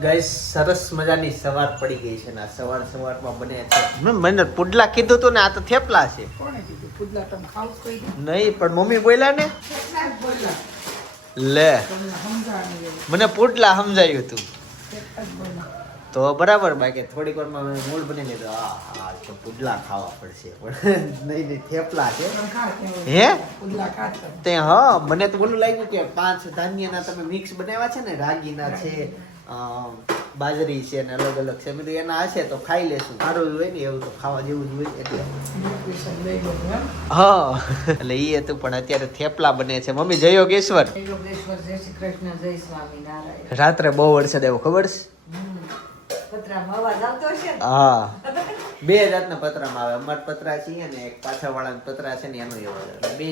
Guys સરસ મજાની સવાર પડી ગઈ છે ને આ સવારમાં બને છે મને પુડલા કીધું તું ને આ તો થેપલા છે. કોણે કીધું પુડલા તમે ખાવ કોઈ નહીં પણ મમ્મી બોલ્યા ને બોલા લે તમને સમજાણી મને પુડલા સમજાયું તું બોલા તો બરાબર બાકી થોડીક વારમાં મૂળ બની લીધો આ તો પુડલા ખાવા પડશે પણ નહીં થેપલા છે હે પુડલા ખાતા તે હા મને તો બોલું લાગ્યું કે 5 ધાન્યના તમે મિક્સ બનાવ્યા છે ને રાગીના છે બાજરી છે ને અલગ અલગ છે મેં એના હશે તો ખાઈ લેશું સારું જ હોય ને એવું તો ખાવા જેવું જ હોય એટલે હા એટલે એ હતું પણ અત્યારે થેપલા બને છે મમ્મી જય યોગેશ્વર જય શ્રી કૃષ્ણ જય સ્વામિનારાયણ. રાત્રે બહુ વરસાદ આવ્યો ખબર છે પતરામાં અવાજ આવતો હશે ને? હા બે જાતના પતરામાં આવે અમાર પતરા છીએ ને એક પાછા વાળા પતરા છે ને એનો અવાજ આવે બે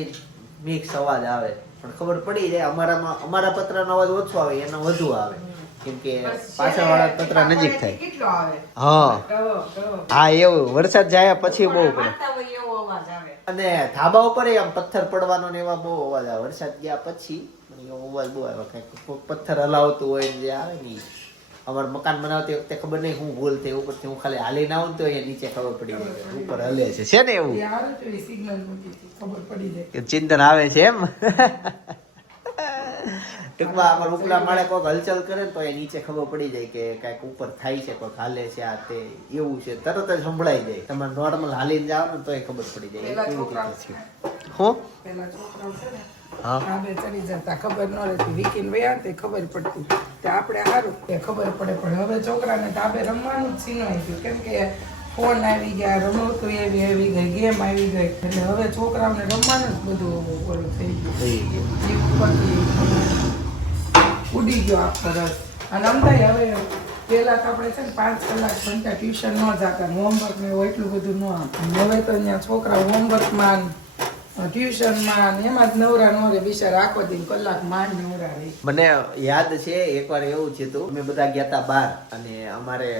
મિક્સ અવાજ આવે પણ ખબર પડી જાય અમારા પતરાનો અવાજ ઓછો આવે એનો વધુ આવે કેમ કે પાછા વાળા પતરા નજીક થાય. કેટલો આવે? હા હા એવું વરસાદ જાય પછી બહુ પડે એવો અવાજ આવે. અને ધાબા ઉપર આમ પથ્થર પડવાનો ને એવા બહુ અવાજ આવે વરસાદ ગયા પછી એવો અવાજ બહુ આવે કઈક પથ્થર હલાવતું હોય ને જે આવે ને અમારે મકાન બનાવતી વખતે ખબર નહીં હું ભૂલ થઈ ઉપરથી હું ખાલી હાલીને આવું તો અહીંયા નીચે ખબર પડી જાય ઉપર હલે છે ને એવું ખબર પડી જાય કે ચિંતન આવે છે એમ ટૂંકમાં અમારે ઉપલા માળે કોઈક હલચલ કરે ને તો એ નીચે ખબર પડી જાય કે કઈક ઉપર થાય છે કોઈક હાલે છે આ તે એવું છે તરત જ સંભળાઈ જાય તમારે નોર્મલ હાલીને જાવ ને તો એ ખબર પડી જાય કેવી રીતે છે હું પેલા છોકરાઓ છે ને હા ધાબે ચડી જતા ખબર ન રહેતી વીકેન્ડ વયા તે ખબર પડતી તે આપણે સારું તે ખબર પડે પણ હવે છોકરાને ધાબે રમવાનું જ સીનવાઈ ગયું કેમ કે ફોન આવી ગયા રમતું આવી ગઈ ગેમ આવી ગઈ એટલે હવે છોકરાઓને રમવાનું જ બધું ઓલું થઈ ગયું ઉડી ગયો આખો રસ અને અમદાય હવે પહેલા તો આપણે છે ને 5 કલાક ભણતા ટ્યુશન ન જતા હોમવર્ક ને એવું એટલું બધું ન આપતું હવે તો અહીંયા છોકરા હોમવર્કમાં ટ્યુશનમાં એમાં જ નવરા ન રહે બિચારા આખો દિન કલાક માંડ નવરા રહે. મને યાદ છે એકવાર એવું છે તું અમે બધા ગયા તા બહાર અને અમારે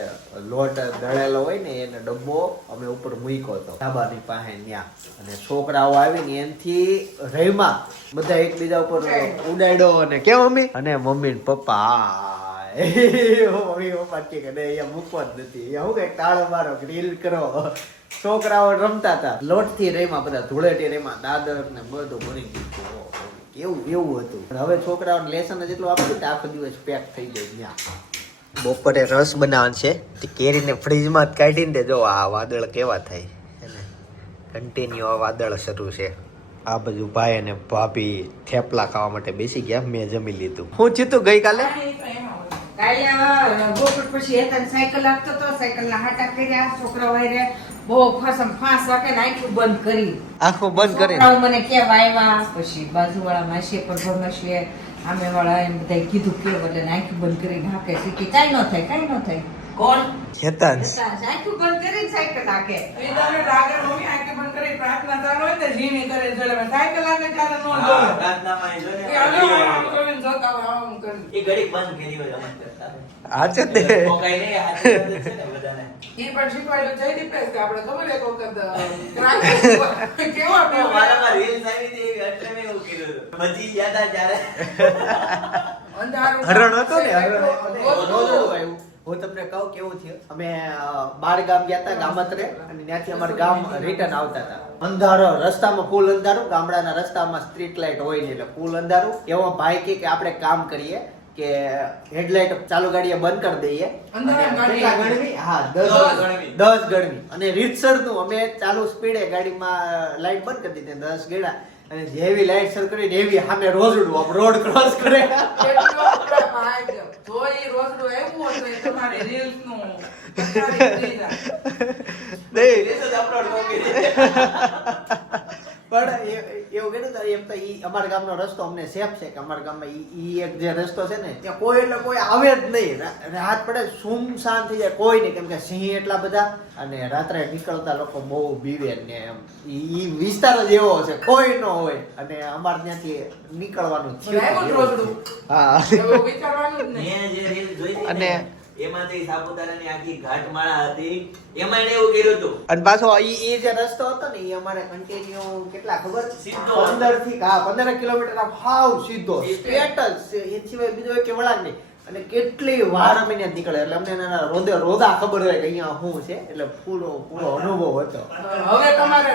લોટ દળેલો હોય ને એનો ડબ્બો અમે ઉપર મૂક્યો હતો ધાબાની પાસે ત્યાં અને છોકરાઓ આવીને એનથી રહીમાં બધા એકબીજા ઉપર ઉડાડ્યો અને કેમ મમ્મી અને મમ્મી ને પપ્પા મમ્મી પપ્પા કે અહીંયા મૂકવો જ નથી અહીંયા હું કઈક તાળો મારો ગ્રીલ કરો છોકરાઓ રમતા હતા લોટ થી રેમાં બધા ધૂળેટી રેમાં દાદર ને બધું ભરી ગયું એવું હતું પણ હવે છોકરાઓને લેસન જેટલું આપે તો આખો દિવસ પેક થઈ જાય ત્યાં બપોરે રસ બનાવવાનો છે તે કેરીને ફ્રીજમાં જ કાઢીને જો આ વાદળ કેવા થાય કન્ટિન્યુ આ વાદળ શરૂ છે આ બાજુ ભાઈ અને ભાભી થેપલા ખાવા માટે બેસી ગયા મેં જમી લીધું હું જીતું ગઈકાલે કાલે બપોર પછી હેતન સાયકલ આપતો તો સાયકલ ના હાટા કર્યા છોકરાઓ હારે બહુ ફાંસ વાકે ને આંખું બંધ કરી આંખો બંધ કરી છોકરાઓ મને કેવા આવ્યા પછી બાજુવાળા માસી પર ભમશીએ આમે વાળા એમ બધા કીધું કે એટલે આંખું બંધ કરીને હાકે સીકી કાઈ ન થાય કોણ હેતન આંખું બંધ કરીને સાયકલ હાકે એ તમે લાગે મમ્મી આંખું બંધ કરી પ્રાર્થના ચાલુ હોય ને જીમી કરે જલે સાયકલ હાકે ચાલે નો જો પ્રાર્થનામાં જો ને આમ કરીને જોતા આમ કરી એ ઘડી બંધ કરી હોય રમત કરતા આજે તે કોકાઈ ને હાથે છે ને બધાને ઈ પણ શીખવાડ્યું જઈ દીપેશ કે આપણે ખબર એક વખત કેવો આપણે મારામાં રીલ્સ આવી હતી એટલે મેં એવું કીધું હતું મજી યાદ આ ત્યારે અંધારું હરણ હતો ને હરણ હું તમને કહું કેવું થયું અમે બાર ગામ ગયા હતા ગામત્રે અને ત્યાંથી અમારું ગામ રિટર્ન આવતા હતા અંધારો રસ્તામાં ફૂલ અંધારું ગામડાના રસ્તામાં સ્ટ્રીટ લાઇટ હોય નહીં એટલે ફૂલ અંધારું એવો ભાઈ કે આપણે કામ કરીએ કે હેડલાઇટ ચાલુ ગાડીએ બંધ કરી દઈએ કેટલા ગણવી હા 10 ગણવી અને રીતસરનું અમે ચાલુ સ્પીડે ગાડીમાં લાઇટ બંધ કરી દીધી 10 ગણ્યા અને જેવી લાઇટ સર કરીને એવી સામે રોજડું આમ રોડ ક્રોસ કરે પણ એવું કીધું એમ તો અમારા ગામનો રસ્તો અમને સેફ છે કે અમારા ગામમાં ઈ એક જે રસ્તો છે ને ત્યાં કોઈ એટલે કોઈ આવે જ નહીં રાત પડે સુમસાન થઈ જાય કોઈ નહીં કેમ કે સિંહ એટલા બધા અને રાત્રે નીકળતા લોકો બહુ બીવે ને એમ ઈ વિસ્તાર જ એવો છે કોઈ ન હોય અને અમારે ત્યાંથી નીકળવાનું થયું હા મેં જે રીલ જોઈ હતી અને એમાંથી સાપુતારાની આખી ઘાટમાળા હતી એમાં એને એવું કર્યું હતું અને પાછો ઈ જે રસ્તો હતો ને ઈ અમારે કન્ટિન્યુ કેટલા ખબર સીધો 15 કિલોમીટર હાવ સીધો સ્ટ્રેટ જ એ સિવાય બીજો એક વળાંક નહીં અને કેટલી વાર અમે ત્યાં નીકળે એટલે અમને એના રોદા ખબર હોય કે અહીંયા શું છે એટલે પૂરો અનુભવ હતો. હવે તમારે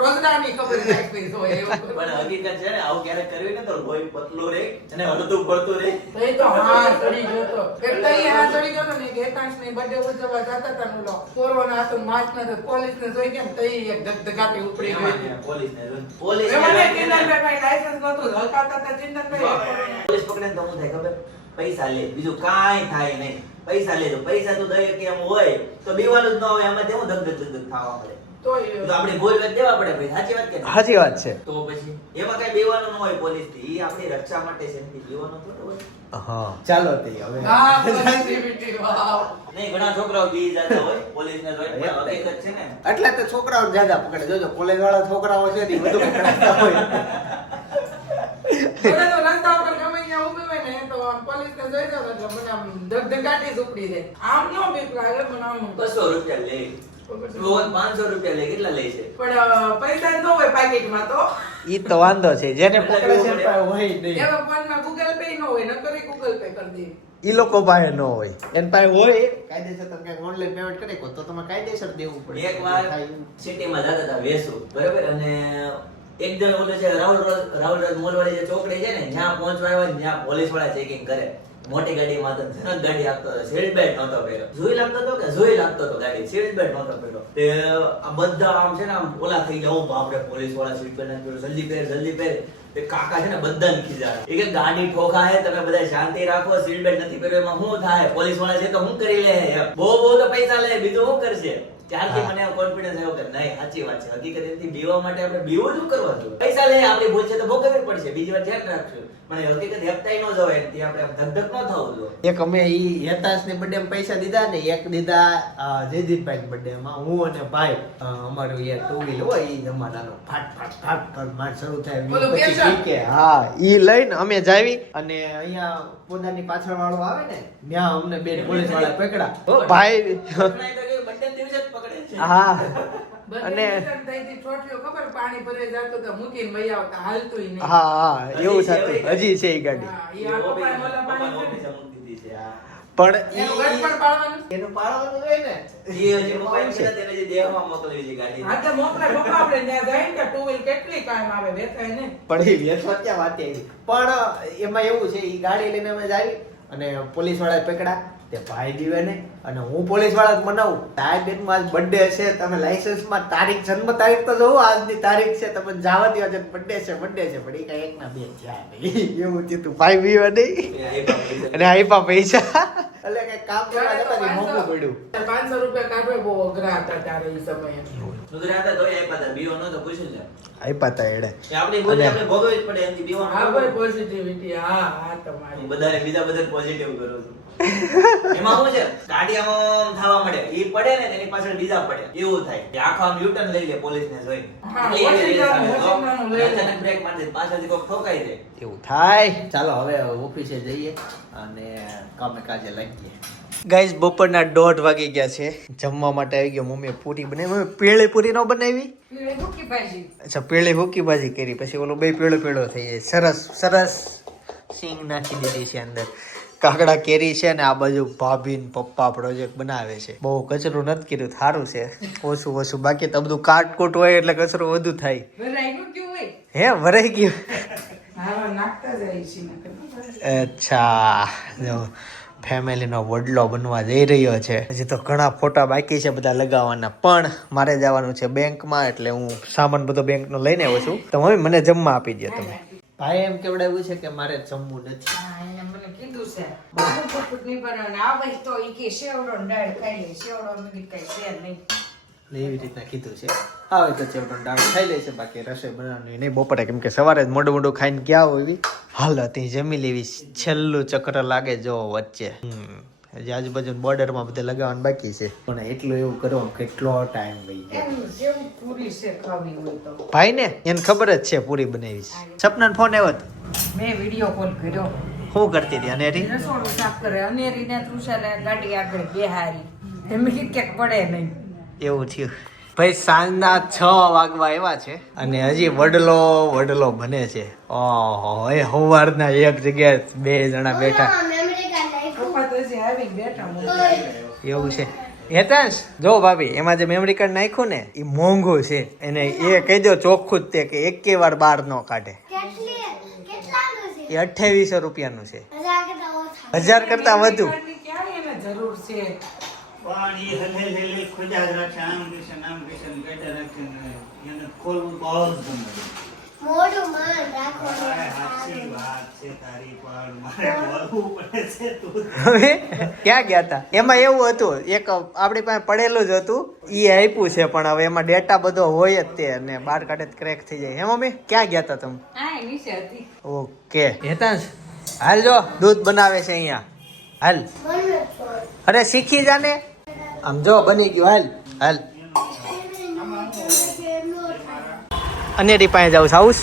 રોજગારની ખબર રાખવી જોઈએ એવું કરવું. પણ હકીકત છે ને આવું ક્યારેક કર્યું ને તો લોહી પતલું રહે અને હળતું પડતું રહે. તો એ તો હા ચડી ગયો તો એટલે ઈ હા ચડી ગયો તો ને કે એકાંશની બર્થડે ઉજવવા જતા હતા ને ઓલો કોરોના હતો માસ્ક નતો પોલીસને જોઈ કેમ તઈ એક ધગધગાટી ઉપડી ગઈ. પોલીસ એમાં ચિંતનભાઈ પાસે લાયસન્સ નતું હલકાતા હતા ચિંતનભાઈ. પોલીસ પકડે તો શું થાય ખબર? પૈસા લે, બીજું કાંઈ થાય નહીં. પૈસા લેજો, પૈસા તો દઈએ કે એમ હોય તો બીવાનું જ ન હોય, એમાં તેવું ધગધગ થવા મળે. તો આપણે ગોળ વેચ દેવા પડે ભાઈ, સાચી વાત કે નહીં? સાચી વાત છે. તો પછી એમાં કઈ બીવાનું ન હોય પોલીસ થી, ઈ આપણી રક્ષા માટે છે, એમથી બીવાનું થોડું હોય. હા ચાલો તે હવે હા પોઝિટિવિટી વાવ. નહીં, ઘણા છોકરાઓ બી જતા હોય પોલીસ ને જોઈ, પણ હકીકત છે ને એટલે તો છોકરાઓ જ્યાદા પકડે. જોજો કોલેજ વાળા છોકરાઓ છે ને બધું પકડાતા હોય. મને તો રસ્તા ઉપર ગમે ત્યાં ઊભી હોય ને તો આમ પોલીસને જોઈ દો ને એટલે મને આમ ધગધગાટી જ ઉપડી જાય. આમ નો બીક લાગે મને આમ 200 રૂપિયા લે, 500 રૂપિયા લે, કેટલા લે છે? પણ પૈસા જ ન હોય પાકીટમાં તો ઈ તો વાંધો છે, જેને પકડે છે એની પાસે હોય નહીં. એવા ફોનમાં ગૂગલ પે ન હોય નકર ગૂગલ પે કરી દે. ઈ લોકો પાસે ન હોય, એની પાસે હોય કાયદેસર તમે કઈ ઓનલાઈન પેમેન્ટ કરી શકો તો તમે કાયદેસર દેવું પડે. એક વાર સિટીમાં જતા હતા વેસુ, બરાબર, અને એક જણ ઓલો છે રાહુલ મોલ વાળી જે ચોકડી છે ને જ્યાં પહોંચવા આવ્યા ને ત્યાં પોલીસ વાળા ચેકિંગ કરે. મોટી ગાડીમાં તો જનક ગાડી આપતો હતો, સીટ બેલ્ટ નહોતો પહેર્યો. જોઈ લાગતો હતો કે જોઈ લાગતો હતો ગાડી, સીટ બેલ્ટ નહોતો પહેર્યો. તે આ બધા આમ છે ને આમ ઓલા થઈ ગયા, બાપરે પોલીસ વાળા સીટ બેલ્ટ નથી પહેર્યો, જલ્દી પહેર. તે કાકા છે ને બધાને ખીજાય. એ કે ગાડી ઠોકા હે, તમે બધા શાંતિ રાખો, સીટ બેલ્ટ નથી પહેર્યો એમાં શું થાય? પોલીસ વાળા છે તો શું કરી લે? બહુ તો પૈસા લે, બીજું શું કરશે? ત્યારથી મને કોન્ફિડન્સ આવ્યો કે નહીં, સાચી વાત છે. હકીકત એથી બીવા માટે આપણે બીવું શું કરવા જોઈએ? પૈસા લે, આપણી ભૂલ છે તો ભોગવવી પડશે, બીજી વાર ધ્યાન રાખશું. મને હકીકત હેપતાઈ ન જવાય, એનાથી આપણે ધગધગ ન થવું જોઈએ. એક અમે ઈ હેતાશની બર્થડે માં પૈસા દીધા ને એક દીધા જયદીપભાઈ બર્થડે માં. હું અને ભાઈ અમારું એ ટુ વ્હીલ હોય ઈ જમાનાનો ફાટ માર શરૂ થાય ઓલું પછી કેસર? ઠીકે. હા ઈ લઈને અમે જાવી અને અહીંયા પોતાની પાછળ વાળો આવે ને ત્યાં અમને બે પોલીસ વાળા પકડા. ભાઈ પકડાય તો કેવું, birthday દિવસે જ પકડે છે. હા અને છોટીઓ ખબર પાણી ભરે જતો તો મૂકીને વહી આવતા, હાલતું નહીં. હા એવું થતું હજી છે ઈ ગાડી. હા, ઈ આ પપ્પાએ મોલા પાણી ભરે. ઓફિસે મૂકી દીધી છે. હા. પણ એનું ઘર પણ પાડવાનું. એનું પાડવાનું હોય ને એ હજી મોબાઈલ છે તેને હજી દેહમાં મોકલવી છે ગાડી. હા તો મોકલે પપ્પા આપણે ત્યાં જાય ને ટુ વ્હીલ કેટલી કામ આવે વેચાય ને. પણ એ વેચવા ક્યાં વાત આવી. પણ એમાં એવું છે ઈ ગાડી લઈને અમે આવી અને પોલીસ વાળા પકડા. તે ભાઈ દીવે ને અને હું પોલીસ વાળા મનાવું તારી બેન માં બર્થડે છે, તમે લાયસન્સ માં તારીખ જન્મ તારીખ તો જોવો, આજની તારીખ છે, તમે જવા દો આજે બર્થડે છે પણ એ કઈ એક ના બે થયા નહીં. એવું થયું ભાઈ બીવે નહીં એ પકડી અને આપ્યા પૈસા એટલે કઈ કામ કરવા જતા રહી, મોંઘું પડ્યું. 500 રૂપિયા કાઢવા બહુ અઘરા હતા ત્યારે એ સમયે. ગુજરાત તો એ પાછા બીવો નતો પૂછ્યું છે. આપ્યા તા એડે એ આપણી ભૂલ આપણે ભોગવવી જ પડે, એમથી બીવાનું હા ન ભાઈ પડે. પોઝિટિવિટી. હા હા તમારી. હું બધાને બીજા બધા પોઝિટિવ કરું છું. એમાં શું છે, ગાડી આમ થવા મળે, ઈ પડે ને તેની પાછળ બીજા પડે, એવું થાય. એ આખો આમ યુટર્ન લઈ લે પોલીસને જોઈ. હા, એટલે એવી રીતે આવે. વોશિંગટનનું લઈ લે. અચાનક બ્રેક મારી દે, પાછળથી કોક ઠોકાઈ જાય. એવું થાય. ચાલો હવે ઓફિસે જઈએ અને કામે કાજે લાગીએ. ગાઈસ બપોરના 1:30 વાગી ગયા છે, જમવા માટે આવી ગયો. મમ્મીએ પૂરી બનાવી. મમ્મી પેળે પૂરી ન બનાવી? પીળે ભૂકી ભાજી. અચ્છા પેળે હુકી ભાજી કરી, પછી ઓલો બે પેળો થઈ જાય. સરસ સિંગ નાખી દીધી છે અંદર. કાકડા કેરી છે ને આ બાજુ ભાભી ને પપ્પા પ્રોજેક્ટ બનાવે છે. બહુ કચરું નથી કર્યું, સારું છે. ઓછું બાકી તો બધું કાટકૂટ હોય એટલે કચરો વધુ થાય. ભરાયું કેવું હોય? હે ભરાઈ ગયું? હા નાખતા જાય છે નકર. અચ્છા જો ફેમિલીનો વડલો બનવા જઈ રહ્યો છે. હજી તો ઘણા ફોટા બાકી છે બધા લગાવવાના, પણ મારે જવાનું છે બેંકમાં એટલે હું સામાન બધો બેંકનો લઈને આવ્યો છું. તો મમ્મી મને જમવા આપી દો તમે. ભાઈ એમ કેવડાવ્યું છે કે મારે જમવું નથી. હા એને મને કીધું છે બધું ફૂટ નહીં બનાવવાનું. આવે તો ઈ કે સેવડો ને દાળ ખાઈ લે. સેવડો મેં કીધું કઈ છે નહીં. એવી રીતના કીધું છે. આવે તો ચેવડો દાળ ખાઈ લે છે, બાકી રસોઈ બનાવવાની નહીં બપોરે, કેમ કે સવારે જ મોડું ખાઈને ક્યાં હોય. હાલ હતી જમી લેવી. છેલ્લું ચક્ર લાગે જો વચ્ચે. હજી આજુબાજુ બોર્ડરમાં બધે લગાવવાનું બાકી છે, પણ એટલું એવું કરવામાં કેટલો ટાઈમ વહી ગયો. એમ જેવું પૂરી છે ખાવી હોય તો. ભાઈ ને એને ખબર જ છે પૂરી બનાવી છે. સપનાનો ફોન આવ્યો હતો. મેં વિડિયો કોલ કર્યો. શું કરતી હતી અનેરી? રસોડું સાફ કરે. અનેરીને તૃષાને ગાડી આગળ બેહારી. એમ કીધું કે પડે નહીં. એવું થયું. ભાઈ સાંજના 6 વાગવા આવ્યા છે અને હજી વડલો બને છે. ઓહો એ સવારના એક જગ્યાએ બે જણા બેઠા. એવું છે હેતાંશ જો ભાભી એમાં જે મેમરી કાર્ડ નાખ્યું ને એ મોંઘું છે એને એ કહી દો ચોખ્ખું જ તે કે એકે વાર બહાર ન કાઢે એ 2800 રૂપિયાનું છે 1000 કરતા વધુ ક્યાં એને જરૂર છે પણ એ હલે ખોજા જ રાખે આમ દેશે બેઠા રાખે એને ખોલવું બહુ જ ગમે મોઢું માન રાખો સાચી વાત છે તારી પણ મારે બોલવું પડે છે તું હવે ક્યાં ગયા હતા એમાં એવું હતું એક આપણી પાસે પડેલું જ હતું ઈ આપ્યું છે પણ હવે એમાં ડેટા બધો હોય જ તે અને બહાર કાઢે ક્રેક થઈ જાય હે મમ્મી ક્યાં ગયા હતા તમે આ નીચે હતી ઓકે હેતાંશ હાલ જો દૂધ બનાવે છે અહીંયા હાલ મને છોડ અરે શીખી જાને આમ જો બની ગયું હાલ હાલ અનેરી પાસે જાઉં સાઉસ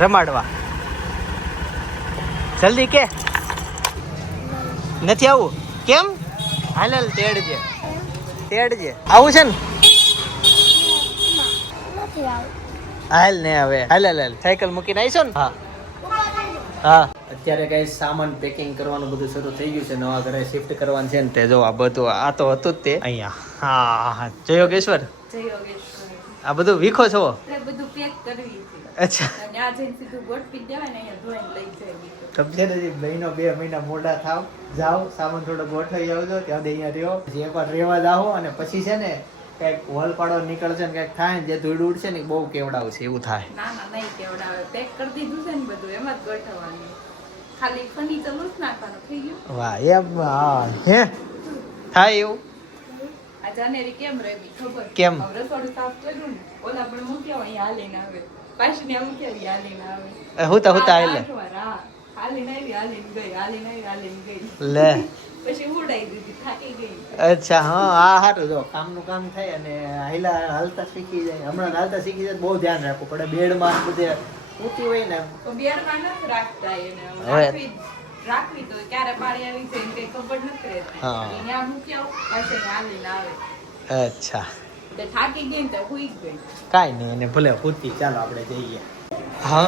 રમાડવા જલ્દી કે નથી આવું કેમ હાલ હાલ તેડજે આવું છે ને નથી આવ હાલ ને હવે હાલ હાલ હાલ સાયકલ મૂકીને આવીશો ને હા હા અત્યારે કઈ સામાન પેકિંગ કરવાનું બધું શરૂ થઈ ગયું છે નવા ઘરે શિફ્ટ કરવાનું છે ને તે જો આ બધું આ તો હતું જ તે અહીંયા હા હા જય યોગેશ્વર આ બધું વીખો છો બધું પેક કરવી છે અચ્છા અને આ જઈને સીધું ગોઠવી દેવાય ને અહીંયા ધોઈને લઈ જાય તમે છે ને મહિનો 2 મહિના મોડા થાવ જાઓ સામાન થોડો ગોઠવી આવજો ત્યાં અહીંયા રહ્યો પછી એકવાર રહેવા જાઓ અને પછી છે ને કઈક હોલ પાડો નીકળશે ને કઈક થાય ને જે ધૂળ ઉડશે ને બહુ કેવડાવશે એવું થાય ના નહીં કેવડાવે પેક કરી દીધું છે ને બધું એમાં જ ગોઠવવાનું ખાલી ફર્નિચર લૂસ નાખવાનું થઈ ગયું વાહ એમ હા હે થાય એવું આ જાનેરી કેમ રહેવી ખબર કેમ? હવે રસોડું સાફ કર્યું ને ઓલા પણ મૂક્યા હોય અહીંયા હાલીને આવે પાછી ને મૂક્યા હોય હાલીને આવે હુતા હુતા એટલે આઠ વાર, હા. હાલીને આવી હાલીને ગઈ હાલીને આવી હાલીને ગઈ લે પછી ઉડાઈ દીધી થાકી ગઈ અચ્છા હા આ હારું જો કામનું કામ થાય અને હાલતા શીખી જાય હમણાં હાલતા શીખી જાય તો બહુ ધ્યાન રાખવું પડે બેડમાં બધે ઊંચી હોય ને તો બેરમાં નથી રાખતા એને હવે- રાખવી તો ક્યારે પાણી આવી જાય એને કઈ ખબર નથી રહેતી હા. ત્યાં મૂક્યા હોય, પાછી હાલીને આવે અચ્છા એટલે થાકી ગઈ ને તો હુઈ જ ગઈ કાંઈ નહીં એને ભલે પૂરતી ચાલો આપણે જઈએ હા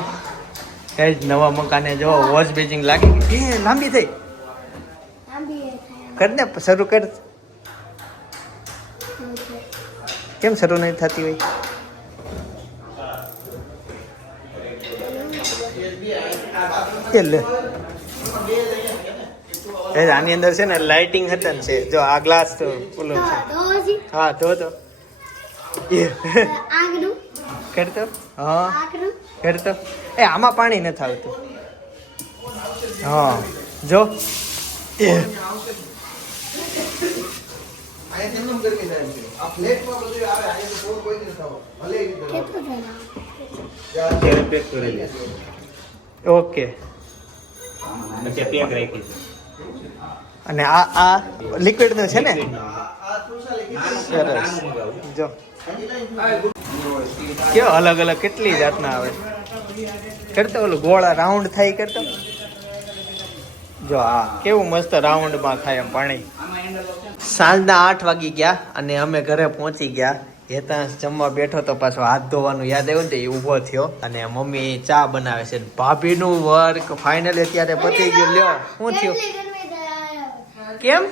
કઈ જ નવા મકાને જો વોચ બેજિંગ લાગી ગઈ એ લાંબી થઈ આંબી થાય કર ને શરૂ કર કેમ શરૂ નહીં થતી હોય એ લે એ આની અંદર છે ને લાઇટિંગ હતા ને છે જો આ ગ્લાસ તો ઓલો છે દોજી હા તો એ આગનું કરતો હા આગનું કરતો એ આમાં પાણી નથી આવતું હા જો એ કેટલું થાય ઓકે અને આ લિક્વિડ નું છે ને સરસ જો કેવો અલગ અલગ કેટલી જાતના આવે કરતો ઓલું ગોળા રાઉન્ડ થાય કરતો જો આ કેવું મસ્ત રાઉન્ડમાં થાય એમ પાણી સાંજના 8 વાગી ગયા અને અમે ઘરે પહોંચી ગયા હેતાંશ જમવા બેઠો તો પાછો હાથ ધોવાનું યાદ આવ્યું ને એ ઊભો થયો અને મમ્મી ચા બનાવે છે ભાભીનું વર્ક ફાઇનલી અત્યારે પતી ગયું લ્યો શું થયું કેમ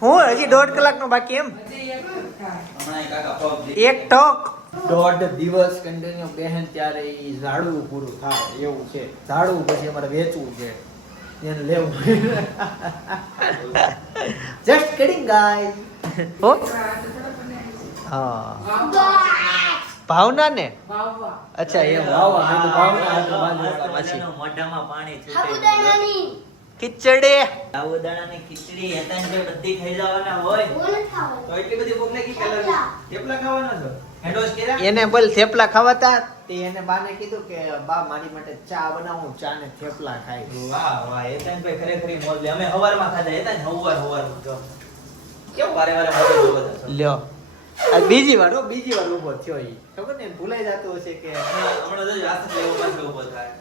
હું હજી 1.5 કલાકનો બાકી એમ એક ટક 1.5 દિવસ કન્ટિન્યુ બેહન ત્યારે ઈ ઝાડવું પૂરું થાય એવું છે ઝાડવું પછી અમારે વેચવું છે એને લેવું જસ્ટ કિડિંગ ગાઈસ હો હા ભાવના ને વાવવા અચ્છા એ વાવા મેં તો ભાવના હાથે બાંધવાળા માછી બધાના મોઢામાં પાણી છૂટે સાબુદાણાની ખીચડી સાબુદાણાની ખીચડી હેતાન જે બધી ખાઈ જવાના હોય ઓન ખાવ તો એટલી બધી ભૂખ લાગી કે થેપલા ખાવાના છો હેન્ડવોશ કર્યા એને બોલ થેપલા ખાવાતા તે એને બાને કીધું કે બા મારી માટે ચા બનાવું ચા ને થેપલા ખાઈ વાહ વાહ હેતાન ભાઈ ખરેખર મોજ લે અમે હવારમાં ખાધા હેતાન હવાર જો કેવું વારે વારે મોઢે જોવો છો લ્યો આ બીજી વાર ઊભો થયો ઈ ખબર ને ભૂલાઈ જતું હશે કે હમણાં જો હાથ લેવો પાછો ઊભો થાય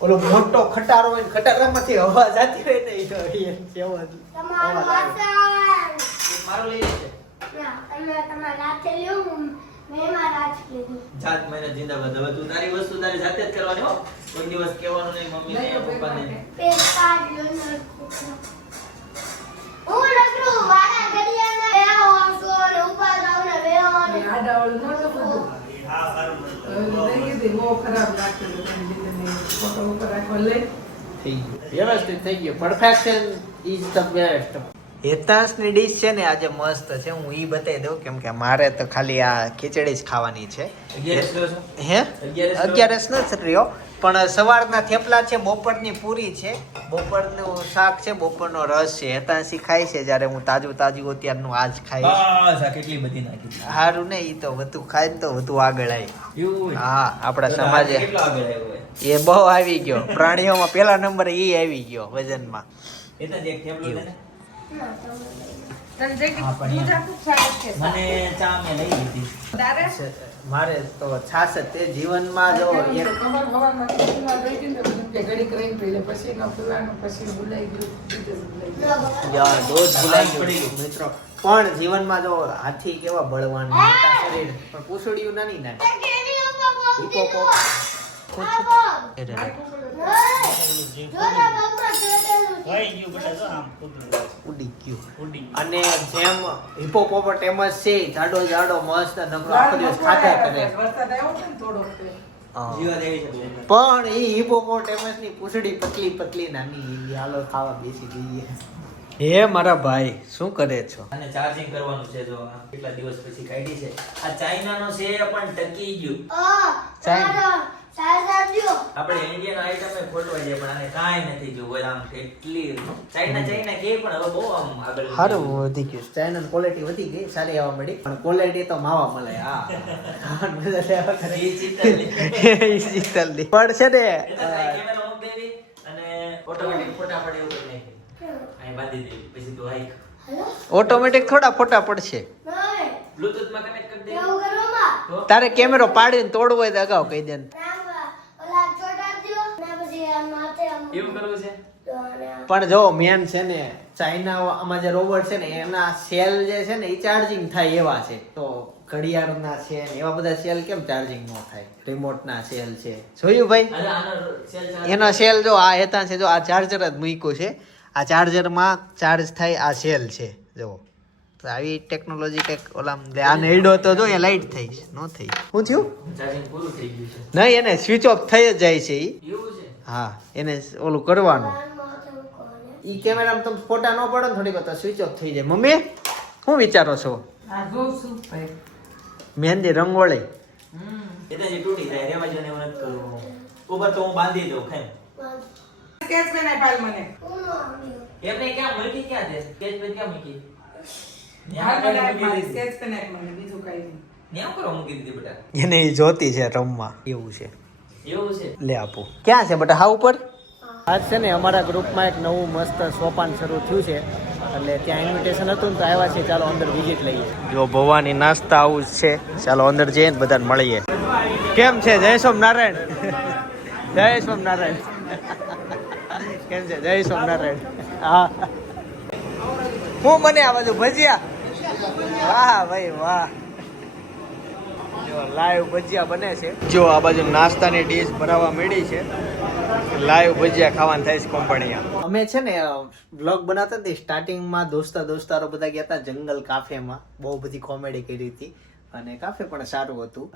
ઓલો મોટો ખટારો હોય ને ખટારામાંથી અવાજ આવતી હોય ને ઈ તો એમ જેવો જ તમારું અવાજ આવે. વાસણ મારો લઈ લેશે ના તમે તમારા હાથે લ્યો હું મેં મારા જ કીધું. જાત મહેનત જિંદાબાદ. હવે તું તારી વસ્તુ તારી જાતે જ કરવાની હો. કોઈ દિવસ કહેવાનું નહીં મમ્મીને પપ્પાને. પેટા જોઈને હું નકરું વાળા ઘડિયાળના બેહવાનું ને ઉપર આવીને બેહવાનું. આડાવડું નહોતું બધું. હા સારું લઈ કીધી બહુ ખરાબ લાગતું હતું એની લીધે મેં ફોટો ઉપર રાખવા લઈ. થઈ ગયું વ્યવસ્થિત થઈ ગયું પરફેક્શન ઇઝ ધ બેસ્ટ હેતાંશની ડીશ છે ને આજે મસ્ત છે હું ઈ બતાવી દઉં કેમ કે મારે તો ખાલી આ ખીચડી જ ખાવાની છે 11 લો છો? હે 11 11 નથી રહ્યો પણ સવારના થેપલા છે બપોરની પૂરી છે બપોરનું શાક છે બપોરનો રસ છે હેતાંશી ખાય છે જ્યારે હું તાજું અત્યારનું આજ ખાઈશ બસ આ કેટલી બધી નાખી. સારું ને ઈ તો વધુ ખાય ને તો વધુ આગળ આવી એવું હોય? હા આપણા તો સમાજે કેટલો આગળ આવ્યો હોય? એ બહુ આવી ગયો પ્રાણીઓમાં પેલા નંબરે ઈ આવી ગયો વજનમાં એટલે જ એક થેપલો દે ને. તને જે હા, પણ દૂધ આપું છાશ કે સાસ? મને ચા મેં લઈ લીધી. તારે? મારે તો છાસ જ તે જીવનમાં જો એક ખબર હવામાં ટિફિનમાં રહી ગઈ ને તો બધું કે ઘડીક રહીને પી લે. પછી એનો પીવાનું, પછી ભૂલાઈ ગયું, બીજું ભૂલાઈ ગયું. યાર દોધ ભૂલાઈ પડી ગયું ગયું. મિત્રો પણ જીવનમાં જો હાથી કેવા બળવાન મોટા શરીર પણ પૂછડ્યું નાની નાની કેની ઉપર પગ હિપોપો દીધો. આ પગ. એટલે નહીં. જોના પગમાં ચોટેલું છે. વહી ગયું બેટા જો આમ કૂતરું ઉડી ગયું ઉડી ગયું. અને જેમ હિપોપોટેમસ છે જાડો જાડો મસ્ત નમરો આખો દિવસ ખાધા કરે વરસાદ આવ્યો છે ને થોડોક તે. હા. જીવા દેવી છે એટલે. પણ ઈ હિપોપોટેમસ ની પૂંછડી પતલી પતલી નાની ઈ હાલો ખાવા બેસી ગઈ હે મારા ભાઈ શું કરે છો અને ચાર્જિંગ કરવાનું છે જો આ કેટલા દિવસ પછી કાઢી છે. આ ચાઇનાનો છે પણ ટકી ગયું. સાહેબ આપજો. આપણે ઇન્ડિયન આઈટમ એ ખોટવાઈ જાય પણ આને કાંઈ નથી જો બોલ આમ એટલી ચાઇના કે પણ હવે બહુ આમ આગળ સારું વધી ગયું ચાઇના ક્વોલિટી વધી ગઈ સારી આવવા મળી પણ ક્વોલિટી તો માવા મળે હા મજા લેવા કરે એ ચિંતા ઈ શીતલની. પણ છે ને કેમેરા મૂક દેવી અને ઓટોમેટિક ફોટાફટ એવું કરી નાખી અહીં બાંધી દેવી પછી તું હાઈક હેલો? ઓટોમેટિક થોડા ફોટા પડશે નહીં. બ્લૂટૂથ માં કનેક્ટ કરી દેવી એવું કરવામાં. તો તારે કેમેરો પાડીને તોડવો હોય તો અગાઉ કહી દે ને. ઓલા ચોટાડજો ને પછી આમ માથે આમ એવું કરવું છે. તો અને આમ. પણ જો મેન છે ને ચાઇના આમાં જે રોબોટ છે ને એના સેલ જે છે ને એ ચાર્જિંગ થાય એવા છે તો ઘડિયાળના છે ને એવા બધા સેલ કેમ ચાર્જિંગ ન થાય રિમોટના સેલ છે જોયું ભાઈ અને આનો સેલ ચાર્જ એનો સેલ જો આ હેતા છે જો આ ચાર્જર જ મૂક્યું છે આ ચાર્જરમાં ચાર્જ થાય આ સેલ છે જો તો આવી ટેકનોલોજી કંઈક ઓલા આ નેડો તો જો એ લાઈટ થઈ ન થઈ શું થયું ચાર્જિંગ પૂરું થઈ ગયું છે. નહીં એને સ્વિચ ઓફ થઈ જ જાય છે ઈ એવું છે. હા એને ઓલું કરવાનું માથે મૂકો ને. ઈ કેમેરામાં તમે ફોટા ન પડો ને થોડીક વાર તો સ્વિચ ઓફ થઈ જાય મમ્મી શું વિચારો છો આ જોઉં છું ભાઈ. મહેંદી રંગોળી એટલે જે તૂટી જાય રેવા જો ને એવું નથી કરવું. ઉપર તો હું બાંધી દઉં ખાઈ બંધ. સ્કેચ પેન આપાલ મને. હું નો આવ્યો. એમને ક્યાં મૂકી ક્યાં છે સ્કેચ પેન ક્યાં મૂકી હાલ મને આપ મૂકી મારી દીધી. સ્કેચ પેન આપ મને, બીજું કાંઈ નહીં. ન્યા કરો મૂકી દીધી બેટા. એને ઈ જોતી છે રમવા એવું છે એવું છે. લે આપું ક્યાં છે બેટા હા ઉપર આજ છે ને અમારા ગ્રુપમાં એક નવું મસ્ત સોપાન શરૂ થયું છે એટલે ત્યાં ઇન્વિટેશન હતું ને તો આવ્યા છે ચાલો અંદર વિઝિટ લઈએ જો ભવાની નાસ્તા આવું જ છે ચાલો અંદર જઈએ ને બધાને મળીએ કેમ છે જય સોમનારાયણ જય સોમનારાયણ કેમ છે જય સોમનારાયણ હા હું મને આ બાજુ ભજીયા વાહ ભાઈ વાહ જો લાઈવ ભજીયા બને છે જો આ બાજુ નાસ્તાની ડીશ ભરાવા મળી છે લાઈવ ભજીયા ખાવાનું થાય છે કંપનીયા અમે છે ને વ્લોગ બનાવતા હતી સ્ટાર્ટિંગમાં દોસ્તારો બધા ગયા હતા જંગલ કાફેમાં બહુ બધી કોમેડી કરી હતી અને કાફે પણ સારું હતું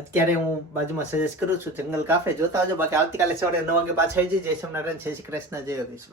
અત્યારે હું બાજુમાં સજેસ્ટ કરું છું જંગલ કાફે જોતા આવજો બાકી આવતીકાલે સવારે 9 વાગે પાછા આવી જઈએ જય સોમનારાયણ જય શ્રી કૃષ્ણ જય યોગેશ્વર